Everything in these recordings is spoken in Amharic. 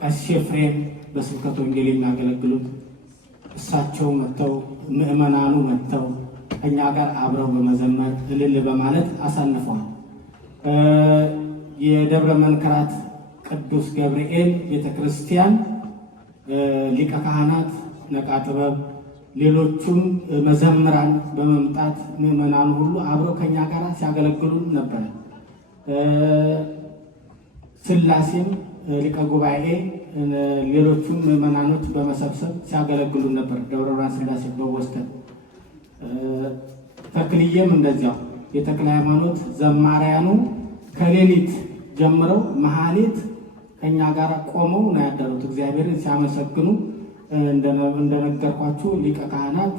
ቀሲስ ኤፍሬም በስብከተ ወንጌል የሚያገለግሉት እሳቸው መጥተው ምእመናኑ መጥተው ከኛ ጋር አብረው በመዘመር እልል በማለት አሳልፈዋል። የደብረ መንክራት ቅዱስ ገብርኤል ቤተክርስቲያን ሊቀ ካህናት ነቃ ጥበብ ሌሎቹም መዘምራን በመምጣት ምእመናኑ ሁሉ አብረው ከኛ ጋር ሲያገለግሉ ነበር። ስላሴም ሊቀ ጉባኤ ሌሎቹም ምእመናኖች በመሰብሰብ ሲያገለግሉ ነበር። ደብረ ብርሃን ስላሴ በወስተን ተክልዬም እንደዚያው የተክለ ሃይማኖት ዘማሪያኑ ከሌሊት ጀምረው መሐሌት ከኛ ጋር ቆመው ነው ያደሩት። እግዚአብሔርን ሲያመሰግኑ እንደነገርኳችሁ ሊቀ ካህናት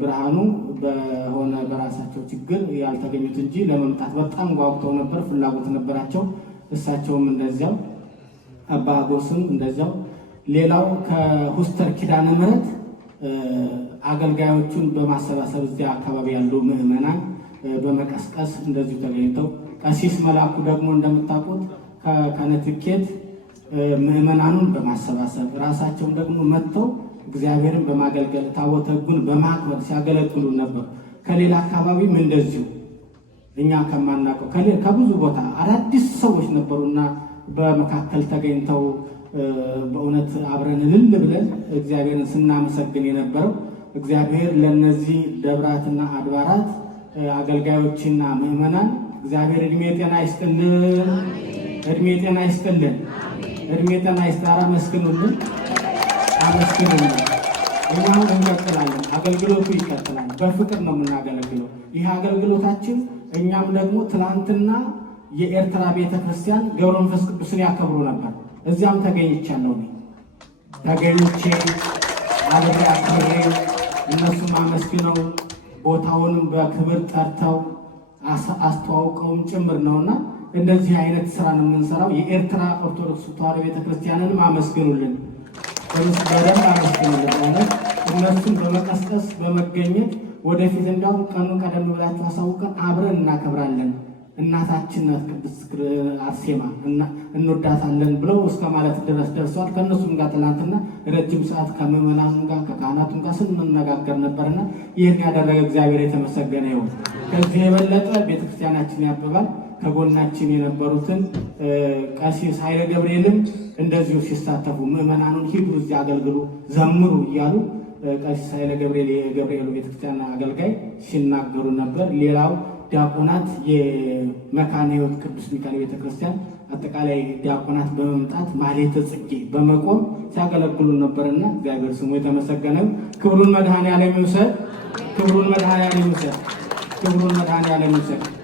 ብርሃኑ በሆነ በራሳቸው ችግር ያልተገኙት እንጂ ለመምጣት በጣም ጓጉተው ነበር፣ ፍላጎት ነበራቸው። እሳቸውም እንደዚያው አባ ጎስም እንደዚያው። ሌላው ከሁስተር ኪዳነ ምሕረት አገልጋዮቹን በማሰባሰብ እዚያ አካባቢ ያሉ ምእመናን በመቀስቀስ እንደዚሁ ተገኝተው፣ ቀሲስ መላኩ ደግሞ እንደምታውቁት ከነትኬት ምእመናኑን በማሰባሰብ ራሳቸውን ደግሞ መጥተው እግዚአብሔርን በማገልገል ታቦተ ሕጉን በማክበር ሲያገለግሉ ነበር። ከሌላ አካባቢም እንደዚሁ እኛ ከማናውቀው ከብዙ ቦታ አዳዲስ ሰዎች ነበሩና በመካከል ተገኝተው በእውነት አብረን እልል ብለን እግዚአብሔርን ስናመሰግን የነበረው። እግዚአብሔር ለነዚህ ደብራትና አድባራት አገልጋዮችና ምእመናን እግዚአብሔር እድሜ ጤና ይስጥልን፣ እድሜ ጤና ይስጥልን፣ እድሜ ጤና ይስጣራ። መስግኑልን፣ አመስግኑልን። እኛም እንቀጥላለን፣ አገልግሎቱ ይቀጥላል። በፍቅር ነው የምናገለግለው። ይህ አገልግሎታችን እኛም ደግሞ ትናንትና የኤርትራ ቤተክርስቲያን ገብረ መንፈስ ቅዱስን ያከብሩ ነበር። እዚያም ተገኝቻለሁ። ተገኝቼ አብሬ አክብሬ እነሱም አመስግነው ቦታውንም በክብር ጠርተው አስተዋውቀውም ጭምር ነውና እንደዚህ አይነት ስራ ነው የምንሰራው። የኤርትራ ኦርቶዶክስ ተዋሕዶ ቤተክርስቲያንንም አመስግኑልን፣ በደንብ አመስግኑልን። እነሱን በመቀስቀስ በመገኘት ወደፊት እንዳውም ቀኑን ቀደም ብላችሁ አሳውቀን አብረን እናከብራለን። እናታችን ናት ቅድስት አርሴማ እንወዳታለን ብለው እስከ ማለት ድረስ ደርሰዋል። ከእነሱም ጋር ትናንትና ረጅም ሰዓት ከምዕመናኑም ጋር ከካህናቱም ጋር ስንነጋገር ነበርና ይህን ያደረገ እግዚአብሔር የተመሰገነ ይሁን። ከዚህ የበለጠ ቤተክርስቲያናችን ያብባል። ከጎናችን የነበሩትን ቀሲስ ኃይለ ገብርኤልም እንደዚሁ ሲሳተፉ ምዕመናኑን ሂዱ እዚህ አገልግሉ ዘምሩ እያሉ ቀሲስ ኃይለ ገብርኤል የገብርኤሉ ቤተክርስቲያን አገልጋይ ሲናገሩ ነበር። ሌላው ዲያቆናት የመካነ ሕይወት ቅዱስ ሚካኤል ቤተክርስቲያን አጠቃላይ ዲያቆናት በመምጣት ማህሌተ ጽጌ በመቆም ሲያገለግሉ ነበርና እግዚአብሔር ስሙ የተመሰገነ። ክብሩን መድኃኔዓለም ይውሰድ፣ ክብሩን መድኃኔዓለም ይውሰድ፣ ክብሩን መድኃኔዓለም ይውሰድ።